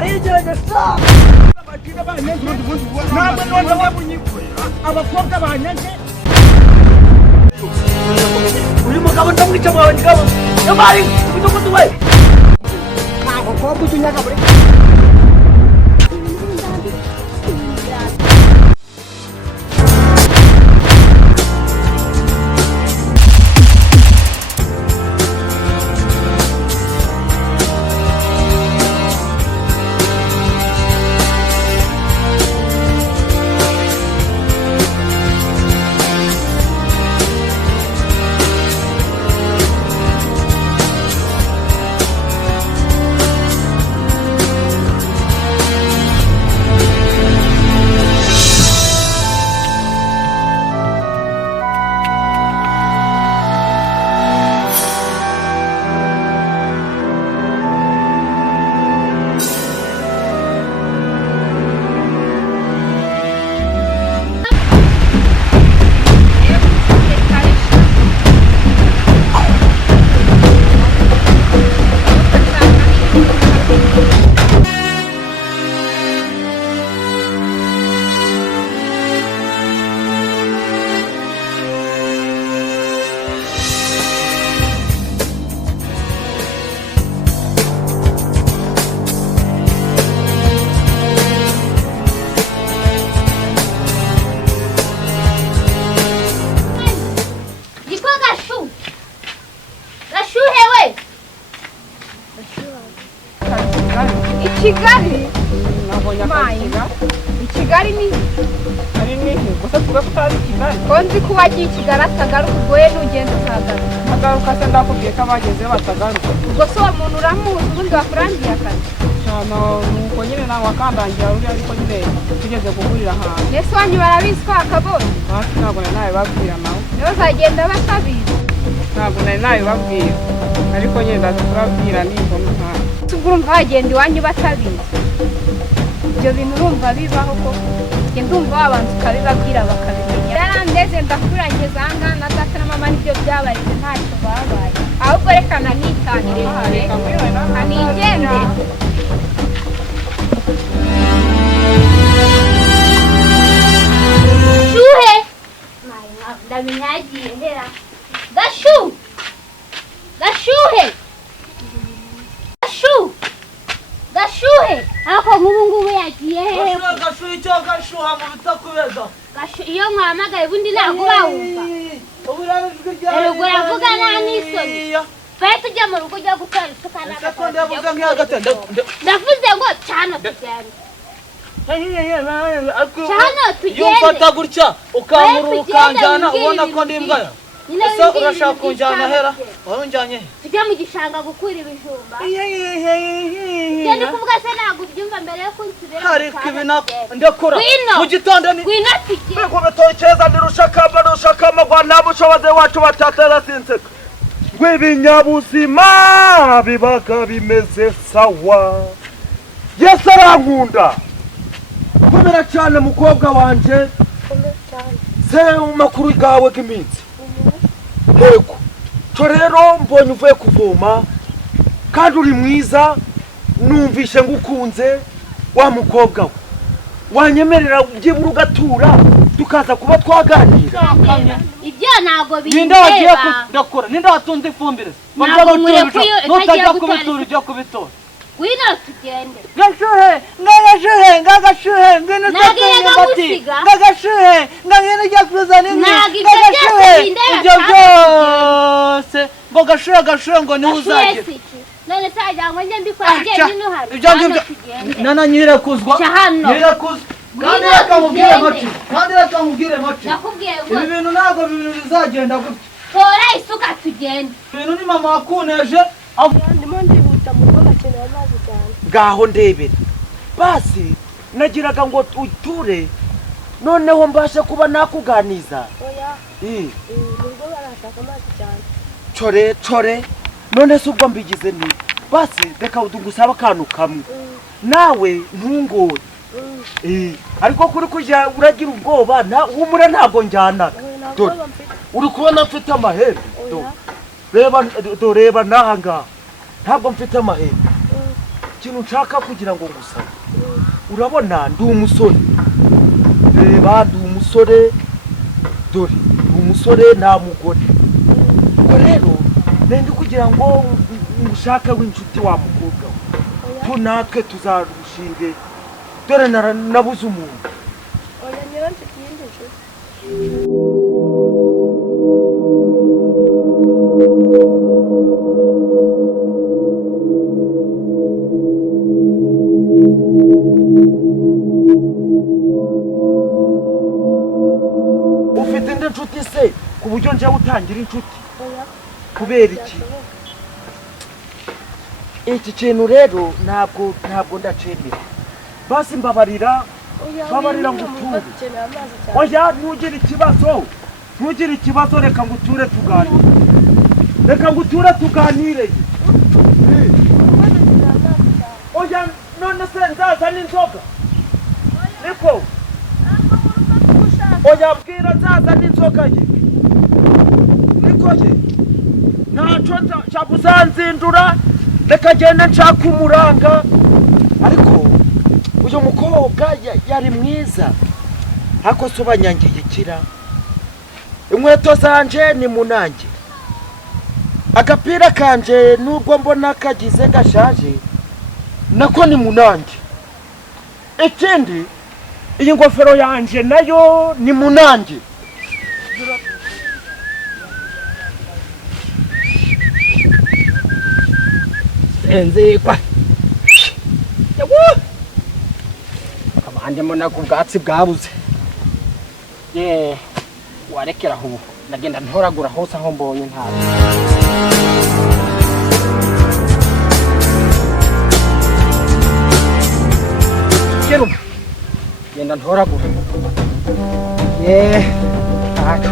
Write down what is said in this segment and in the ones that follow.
warigerageje abakira banyanze namwe none wabunyikora abakobwa banyanze uri mugabo ndamwica mwawe ngabo yamari umudugudu we ntabwo kobwa utunyaga buri Kigali nabonye akaziga Kigali ni ari ni gusa tuba tutazi Kigali konzi kuba giye Kigali atagaruka goye n'ugenda usagaruka agaruka se ndakubwiye ko abageze batagaruka ubwo so umuntu uramuzi ubundi wakurangiye akazi cyane nuko nyine nawe wakandangira uri ariko nyine tugeze kugurira ahantu nese wanyu barabizi ko akabonye ntabwo nawe babwira nawe niyo zagenda batabizi ntabwo nawe babwira ariko nyine ndazikubabwira nimba mutanga urumva bagenda iwanyu batabizi ibyo bintu urumva bibaho ko ndumva wabanza ukabibabwira bakabimenya yarandeze ndakurangeza ahangaha na data na mama nibyo byabareze ntacyo babaye ahubwo reka nanitanire nanigende Shuhe ndabinyagiye hera Gashu Gashuhe Gashuhe ako nk'ubu yagiye hehe Gashuhe icyo gashuha mu bitakubeza Gashu iyo nkwamagaye ubundi ntabwo bawumva ubu uravuga nta n'isoni twe tujya mu rugo ujya gukora isuka ndavuze ngo cyane tugende cyane tugende yumfata gutya ukamura ukanjyana ubona ko ndi imbwa ese urashaka kunjyana hera warunjyanye tujya mu gishanga gukura ibijumba genda kuvuga se ntabwo ubyumva mbere yo kunsubira ariko ibi ndakora mu gitondo ni mbego bitocyeza ndirushakama gwa nta bushobozi wacu batatera sinseka rw'ibinyabuzima bibaga bimeze sawa Yesu arankunda komera cyane mukobwa wanje se makuru gawe k'iminsi Yego cyo rero mbonye uvuye kuvoma kandi uri mwiza numvishe ngukunze wa mukobwa we wanyemerera byibura ugatura tukaza kuba twaganira ibyo ntago bindeba ndakora ninda watunze ifumbire ntajya kubitura ujya kubitora wino tugende Gashuhe ngene Gashuhe ngene ujya kuzana imwe ibyo byose ngo Gashuhe ngo niho uzajya none sajya ngo njye mbikora njye nino hari ibyo ngibyo nana nyirekuzwa kandi akamubwire make ibi bintu ntabwo bizagenda gutya tora isuka tugende ibintu ni mama wakuneje ndimo ndihuta mu rugo bakeneye amazi cyane ngaho ndebera basi nagiraga ngo uture noneho mbashe kuba nakuganiza oya mu rugo barashaka amazi cyane core none se ubwo mbigize ni basi reka udungusaba akantu kamwe nawe ntungore ariko kuri kujya uragira ubwoba humura ntabwo njyana uri kubona mfite amahembe reba naha ngaha ntabwo mfite amahembe ikintu nshaka kugira ngo ngusabe urabona ndi umusore reba ndi umusore dore ndi umusore nta mugore ubwo rero nende kugira ngo ngushake w'inshuti wa mukobwa tu natwe tuzarushinge dore nabuze umuntu oya niba mfite iyindi nshuti ufite indi nshuti se ku buryo njya utangira inshuti oya kubera iki kintu rero ntabwo ndacemera basi mbabarira nguture oya ntugire ikibazo reka nguture tuganire oya none se nzaza n'inzoga niko oya bwira nzaza n'inzoga ye niko ye ntacyo cyabuzanzindura reka genda nshaka umuranga ariko uyu mukobwa yari mwiza ariko se ubanyangiye ikira inkweto zanje ni munange agapira kanje nubwo mbona kagize gashaje nako ni munange ikindi iyi ngofero yanje nayo ni munange enzekwa abandi mbona ku bwatsi bwabuze warekera aho ndagenda ntoragura hose aho mbonye ntawe genda ntoragura ntacyo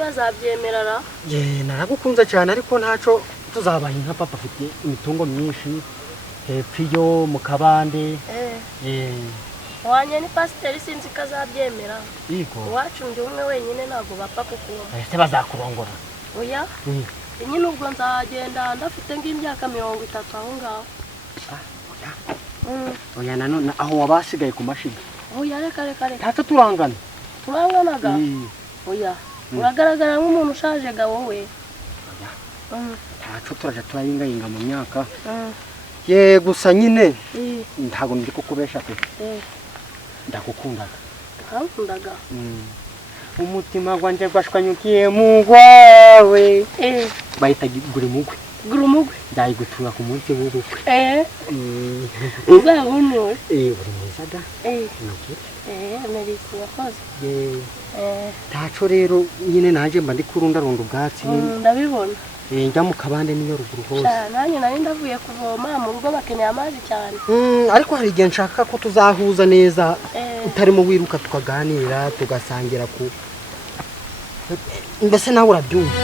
bazabyemerara naragukunze cyane ariko ntacyo tuzabaye nka papa afite imitungo myinshi hepfo iyo mu kabande wanye ni pasiteri sinzi ko azabyemera yego iwacu ndi umwe wenyine ntabwo bapfa kukumva ese bazakurongora oya nyine ubwo nzagenda ndafite nk'imyaka 30 aho ngaho oya nanone aho wabasigaye ku mashiga oya reka ntacyo turanganaga oya uragaragara nk'umuntu ushaje ga wowe ntacyo turaje turayingayinga mu myaka gusa nyine ntabwo ndi kukubesha pe ndagukundaga ntakundaga umutima gwanjye gwashwanyukiye mu gwawe bayita guri mugwe ndayigutura ku munsi w'ubukwe uzabunwe buri mwiza da merisi wakoze ntacyo rero nyine nanjye mba ndi kurundarunda ubwatsi ndabibona njya mu kabande niyo ruguru hose nanjye nari ndavuye kuvoma mu rugo bakeneye amazi cyane ariko hari igihe nshaka ko tuzahuza neza utarimo wiruka tukaganira tugasangira ku mbese nawe urabyumva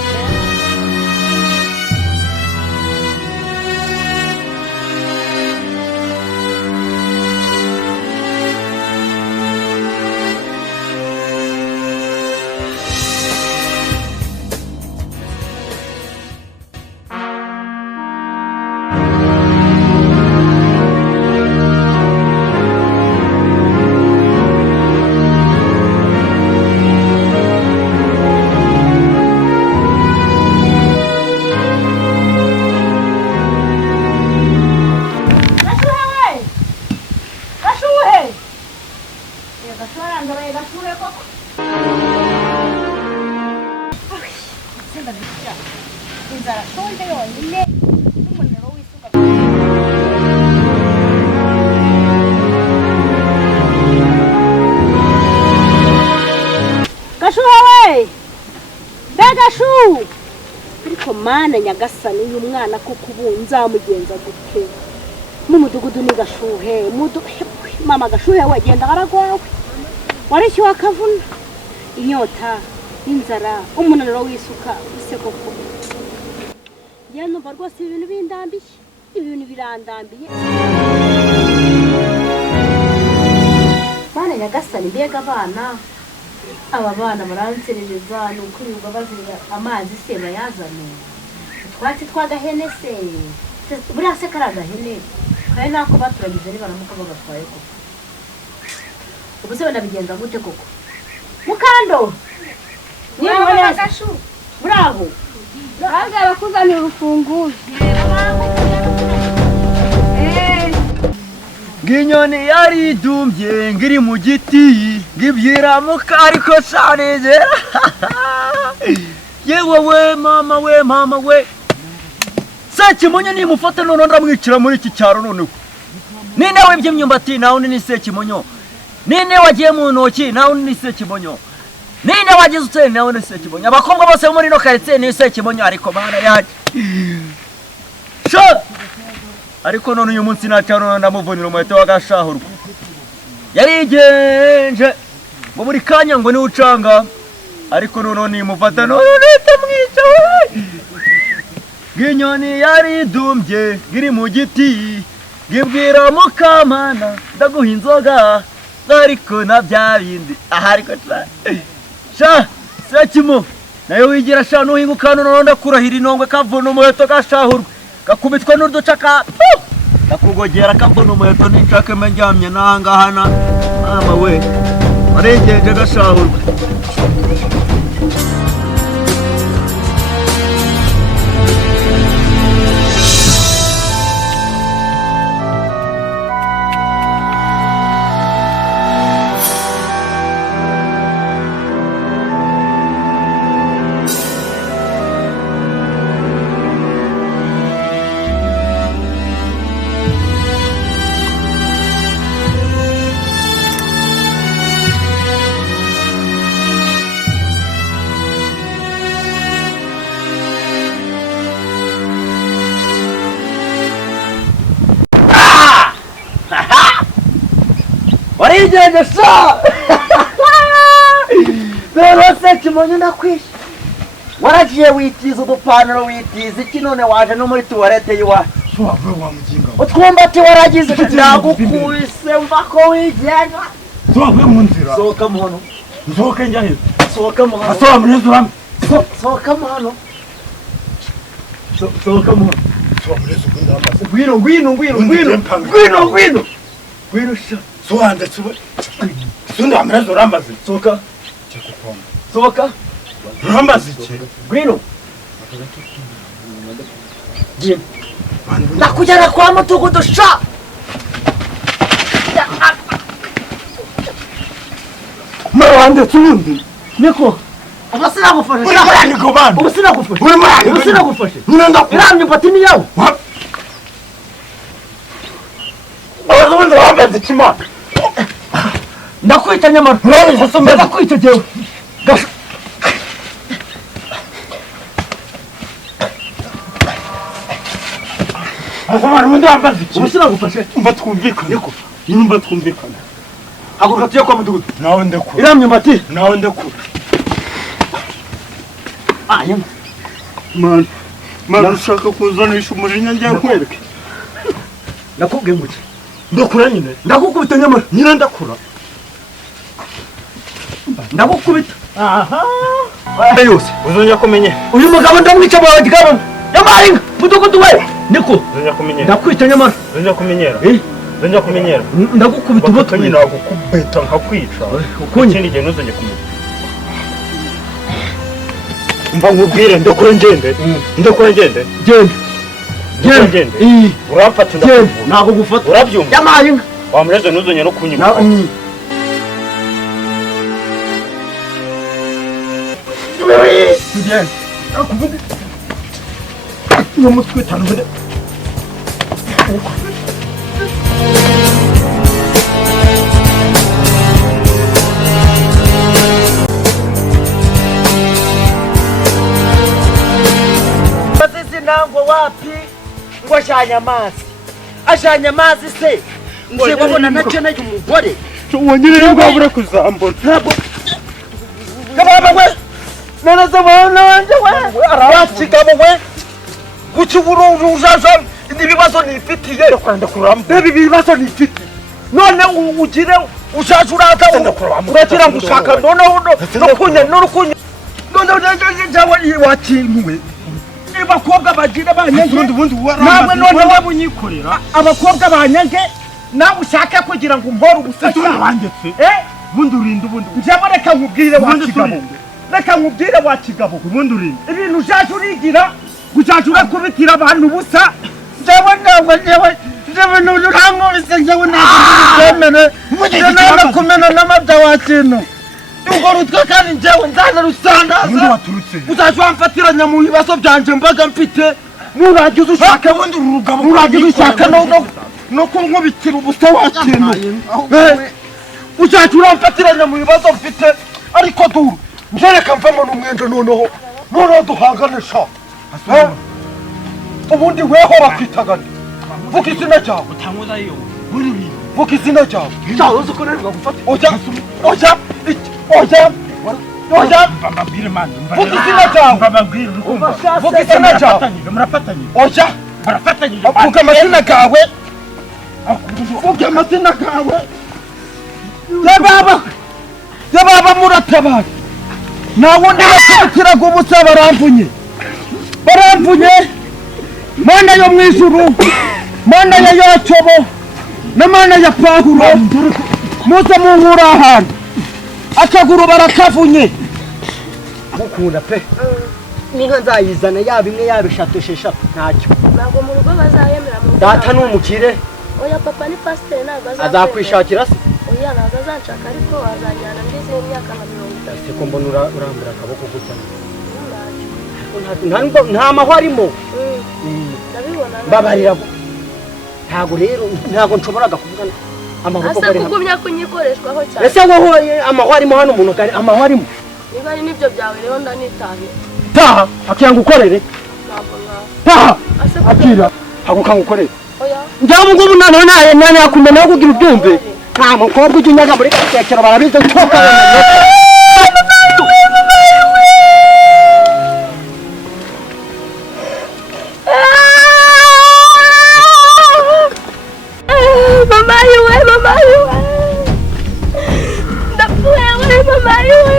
inzara shonje yonyine n'umuniro w'isuka. Gashuha we! Gashu! Ariko mana nyagasani uyu mwana kuko ubu nzamugenza gute? Mu mudugudu ni Gashuhe, mama Gashuhe wagenda aragwawe. Warishyuwe akavuna. Inyota, inzara, umunaniro w'isuka, ise koko. Njye numva rwose ibintu bindambiye. Ibintu birandambiye. Mana nyagasani mbega abana. Aba bana baranserereza nuko yuba bazira amazi se bayazane. Twati twagahene se. Buriya se karagahene. Kaye nako baturagize ari baramuka bagatwaye koko. Ubuse banabigenza gute koko? Mukando. Niba Gashu. Bravo. Baza bakuzanira urufunguzo. Nginyoni yari dumbye ngiri mu giti ngibyira mukariko saneze yewe we mama we Sekimonyo ni mufata none ndamwicira muri iki cyaro noneho nine webye imyumbati nawe ni Sekimonyo nine wagiye mu ntoki nawe ni Sekimonyo nine wagize utse nawe ni Sekimonyo abakobwa bose muri no karitsiye ni Sekimonyo ariko bana yaje sha ariko none uyu munsi nacyano ndamuvunira umuheto wa Gashahurwa yarigenje ngo muri kanya ngo ni ucanga ariko none ni mufata none tamwica we Nginyoni yari dumbye ngiri mu giti ngibwira mukamana ndaguha inzoga ariko na bya bindi ariko sha Sekimo nayo wigira sha nuhingukana none ndakurahira inongwe kavuna umuheto Gashahurwa kakubitwa n'uducaka nakugogera kavuna umuheto n'inshaka menjamye nahangahana mama we warengeje Gashahurwa Warijenge sha Pero Sekimonyo ndakwisha waragiye witiza udupantaro witiza iki none waje no muri tuwarete yiwa Suwavuye wa mujinga utwumbati waragize ndagukubise mva ko wigenga Suwavuye mu nzira sohoka mu hano Nsohoke njya he sohoka mu hano Asoba muri zuram sohoka mu hano sohoka mu hano Soba muri zugunda amaze Gwino sha Suwande suwe Sunda muri zuramaze sohoka sohoka Ramaze iki Gwino nakujyana kwa mutugudu sha Marwande tundi niko ubasina gufasha Uri murani ko bandi ubasina gufasha Uri murani ubasina gufasha Nunda iramye patini yawe Abazundi bambaze ikima ndakwita nyamara ndakwita jewe Asomara mundi bambaze iki ubasina gufasha Umva twumvikane ko Numva twumvikane haguruka tuye kwa mudugudu Nawe ndekura iramye mbati Nawe ndekura yema Man ushaka kuzanisha umujinya njya nkwereke nakubwiye ngo Ndakura nyine ndagukubita nyamara nyine ndakura ndagukubita Aha yose Uzongera kumenye uyu mugabo ndamwica mu bagabo yamaringa mudugudu we niko Uzongera kumenyera ndakwita nyamara Uzongera kumenyera Uzongera kumenyera ndagukubita Bakaka nyine nagukubita nkakwica ukunye Ikindi gihe ntuzongera kumenya Mva nkubwire ndakura ngende Ndakura ngende genda Urafata genda ntabwo gufata Urabyumva yamaringa Wamureze ntuzongera no kunyibuka tugenda n'umutwe tanubure Nango wapi ngo ajanye amazi se nje babona nacyo umugore wongere ngabure kuzambona ntabwo kababa we nanaze bana wanje we arabakigabo we gucuburu uzaza ibibazo nifitiye kwanda kuramba bebi ibibazo nifitiye none ugire ushaje urata urakira gushaka no kunya none jawe wakinwe abakobwa bagira banyange nawe none wabunyikorera abakobwa banyange nawe ushaka kugira ngo umpore ubusatsi abandetse bundi urinda ubundi njyewe reka nkubwire wa kigabo ubundi urinda ibintu ujaje urigira ujaje urakubitira abantu ubusa njyewe nurankubise njyewe ntabwo kumena n'amabya wa kintu ubwo rutwe kandi njyewe nzanarusandaza uzaje wamfatiranya mu bibazo byanje mbaga mfite nuragize ushaka no kunkubitira ubusa wa kintu uzaje uramfatiranya mu bibazo mfite ariko duru njereka mvamo n'umwenda noneho duhanganisha ubundi weho bakwitagana vuga izina ryawe vuga izina ryawe uzi ko nari gufata oya bababwire mani vuga izina ryawe bababwire urukumva vuga izina ryawe murafatanye oya barafatanye vuga amazina yawe vuga amazina yawe yababa muratabara nta wundi bakubitiraga ubusa baramvunye mana yo mu ijuru mana ya Yakobo na mana ya Pawulo muze munkura ahantu akaguru barakavunye gukunda pe ninka nzayizana yaba imwe yaba eshatu esheshatu ntacyo ntabwo mu rugo bazayemera mu data n'umukire oya papa ni pasiteri ntabwo azakwishakira se oya ntabwo azanshaka ariko azajyana ngeze mu myaka nka 30 siko mbona urambura akaboko gutya nta mahwa arimo ndabibona babarira ntago rero ntago nshobora kuvugana amaboko bari hano kugumya kunyikoreshwaho cyane ese ngo amahwa arimo hano umuntu kari amahwa arimo niba ari nibyo byawe rero ndanitahe taha akiyanga ukorere ntabwo nkaho taha akira haguka ngukorere oya njyaho ngo nane yakumena yo kugira ubyumve nta mukobwa ujya unyaga muri kakekero barabize twoka mama yuwe ndapfuye we mama yuwe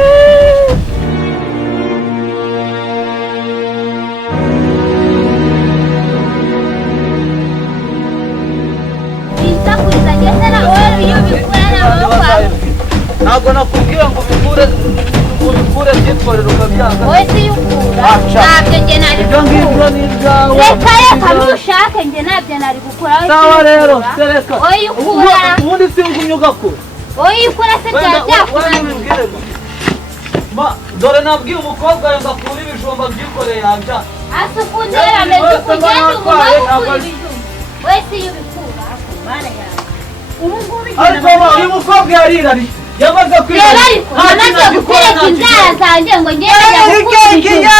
ntabwo nakubwira ngo ubikure byitwarira ukabyanga wowe si yukura ntabyo njye nari gukura reka nushake njye ntabyo nari gukura sawa rero sereka wowe yukura ubundi singumye ugakura wowe yukura se byakunaniye dore nabwiye umukobwa ngo akure ibijumba byikoreye yabya hasi ukundi rero ameze ukugenda uguma gukura ibijumba wowe si yubikura mana yawe ubu ngubu ariko uyu mukobwa yarirari yamaze rero ariko namaze gutereka inzara zanjye ngo ngende gukura ibijumba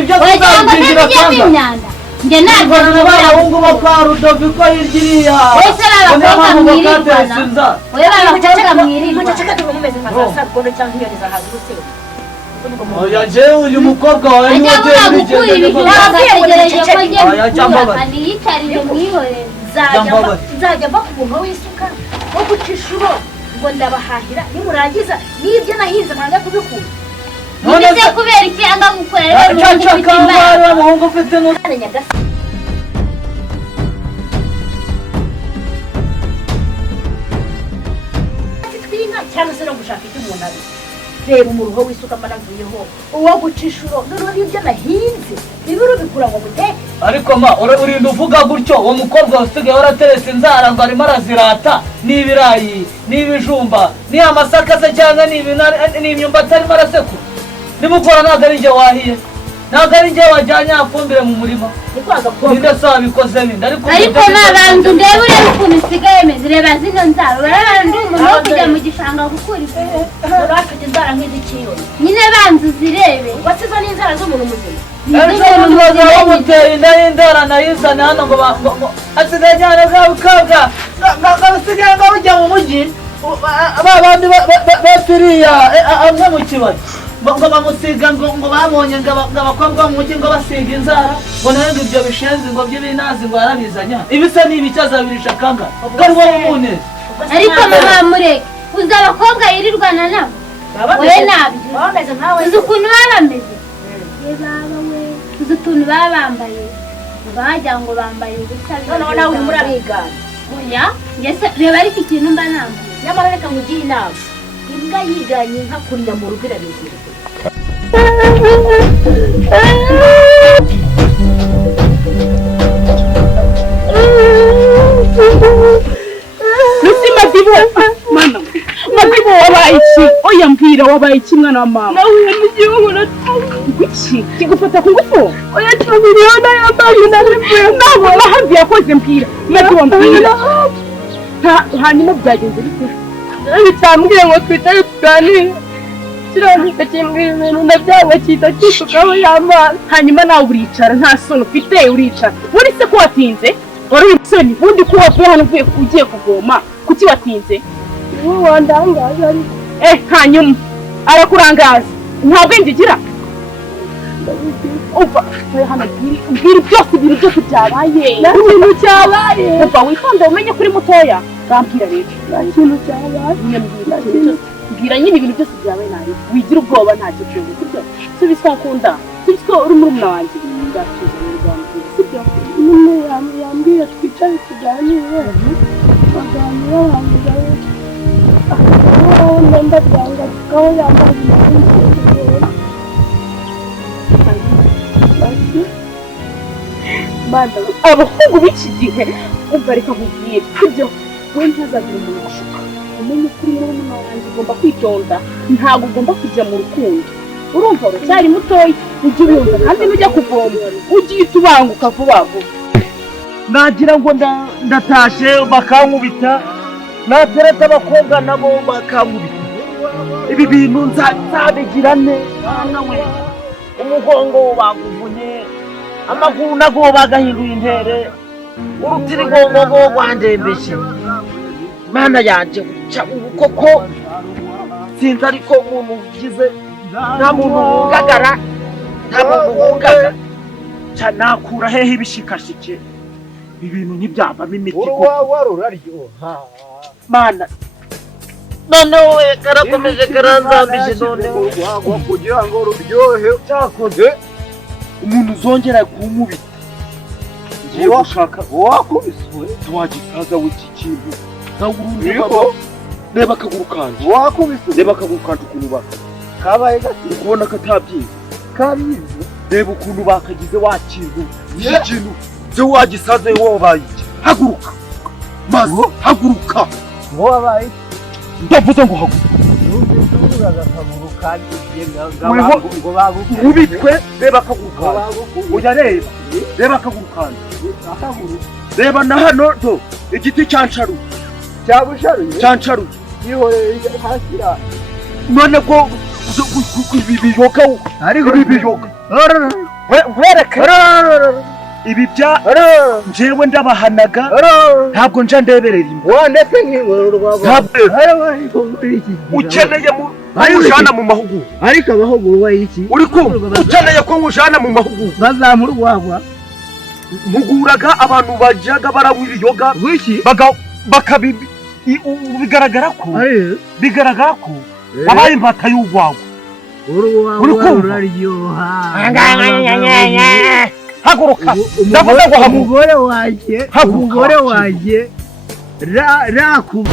ibyo tuzabigira imyanda njye ntabwo n'abahungu bo kwa Rudoviko hirya wese babakobwa mwirirwana wowe babakobwa mwirirwana oya jewe uyu mukobwa wawe ajya bura gukura ibijumba agategereje ko ngenda gukura kandi yicarire mwihorere nzajya mba ku muntu w'isuka wo guca inshuro ngo ndabahahira nimurangiza n'ibyo nahinze ntabwo kubikura nibise kubera iki yanga gukora rero n'ubundi ufite imbaraga umuhungu ufite none nyagasa twinka cyangwa se no gushaka icyo umuntu ari reba umuruho w'isuka mba navuyeho uwo guca inshuro noneho n'ibyo nahinze ibiro bikura ngo muteke ariko ma urinda uvuga gutyo uwo mukobwa usigaye warateretse inzara ngo arimo arazirata n'ibirayi n'ibijumba ni amasaka se cyangwa ni imyumbati arimo arasekura nimukora ntabwo ari njye wahiye ntabwo ari njye wajyanye afumbire mu murima ninde se wabikoze ninde ariko nabanza ndebe urebe ukuntu isigaye meze reba zino nzara urabona ndi umuntu wo kujya mu gishanga gukura ifu urafite inzara nk'izikiyo nyine banza uzirebe wasize n'inzara z'umuntu muzima umutera inda y'indara nayizane hano ngo asigaye ajyana bwa bukabwa basigaye ngo bujya mu mujyi ba bandi bapfiriya amwe mu kibaya ngo bamusiga ngo babonye ngo abakobwa mu mujyi ngo basiga inzara ngo nawe ngo ibyo bishenzi ngo by'ibinazi ngo yarabizanya ibisa n'ibicyazabirisha kanga kari wowe umuneza ariko mama mureke uzi abakobwa yirirwana nabo we nabyo uzi ukuntu baba bameze uzi utuntu baba bambaye bagira ngo bambaye ubusa noneho nawe urimo urabigana oya reba ariko ikintu mba nambaye nyamara reka nkugire inama imbwa yiganye nka kurya mu rugo irabizira Madibo wabaye iki? Oya mbwira wabaye iki mwana wa mama? Nahuye n'igihugu iki kigufata ku ngufu? Oya miliyoni y'ambaye ntabwo nahabye yakoze mbwira. Madibo mbwira. Hanyuma byagenze bite? Bitambwiye ngo twitare tuganire. Kirangije kimbwira ibintu ndabyanga cyita kisukaho y'amazi. Hanyuma nawe uricara nta soni ufite uricara. Muri se ko watinze? Wari umusoni ubundi ko wavuye hano ugiye kuvoma kuki watinze? Wandangaza ariko hanyuma arakurangaza nta bwenge ugira uva hano ubwira ibintu byose byabaye ikintu cyabaye uva witonde umenye kuri mutoya bambwira rero ikintu cyabaye mbwira nyine ibintu byose byabaye nabi wigira ubwoba nta cyo sibyo subizwa nkunda subizwa uri murumuna wanjye ndatuzanira sibyo nyine yambwira twicare tuganire baganira bamugaye nenda byanga tukaho yambaye abahungu b'iki gihe umva reka nkubwire sibyo we ntazagira umuntu ushuka umenye kuri murumuna wanjye ugomba kwitonda ntabwo ugomba kujya mu rukundo urumva uracyari mutoya ujye urumva kandi nujya kuvoma ujye uhita ubanguka vuba vuba nagira ngo ndatashe bakankubita natereta abakobwa nabo bakankubita ibi bintu nzabigira neza we umugongo baguvunye amaguru nago bagahinduye intere urutirigongo rwandembeshe mana yanje ubu koko sinzi ariko umuntu ugize nta muntu wungagara nakura hehe ibishikashike ibintu ntibyavamo imiti waruraryoha mana noneho karakomeje karanzambije noneho kugira ngo ruryohe cyakoze umuntu uzongera kunkubita ngiye gushaka wakubiswe wagisaza w'iki kintu nawe urundi reba akaguru kanje wakubiswe reba akaguru kanje ukuntu kabaye gati kubona katabyize kabizi reba ukuntu bakagize wakintu iki kintu byo wagisaze wobaye iki haguruka maze haguruka ngo wabaye ndavuze ngo haguruka ubitwe reba akaguru kanje oya reba akaguru kanje reba na hano do igiti cyansharuye cyansharuye yihoreye hasira none ko ibi biyoga nkwereke ibi bya njyewe ndabahanaga ntabwo nja ndeberera imwe ndetse nk'ingororwa ukeneye nkujana mu mahugurwa ariko amahugurwa y'iki uri kumva ukeneye ko nkujana mu mahugurwa bazamurwagwa mpuguraga abantu bajyaga baranywa ibiyoga bigaragara ko wabaye imbata y'urwagwa uri kumva haguruka ndavuze ngo umugore wanjye rakuba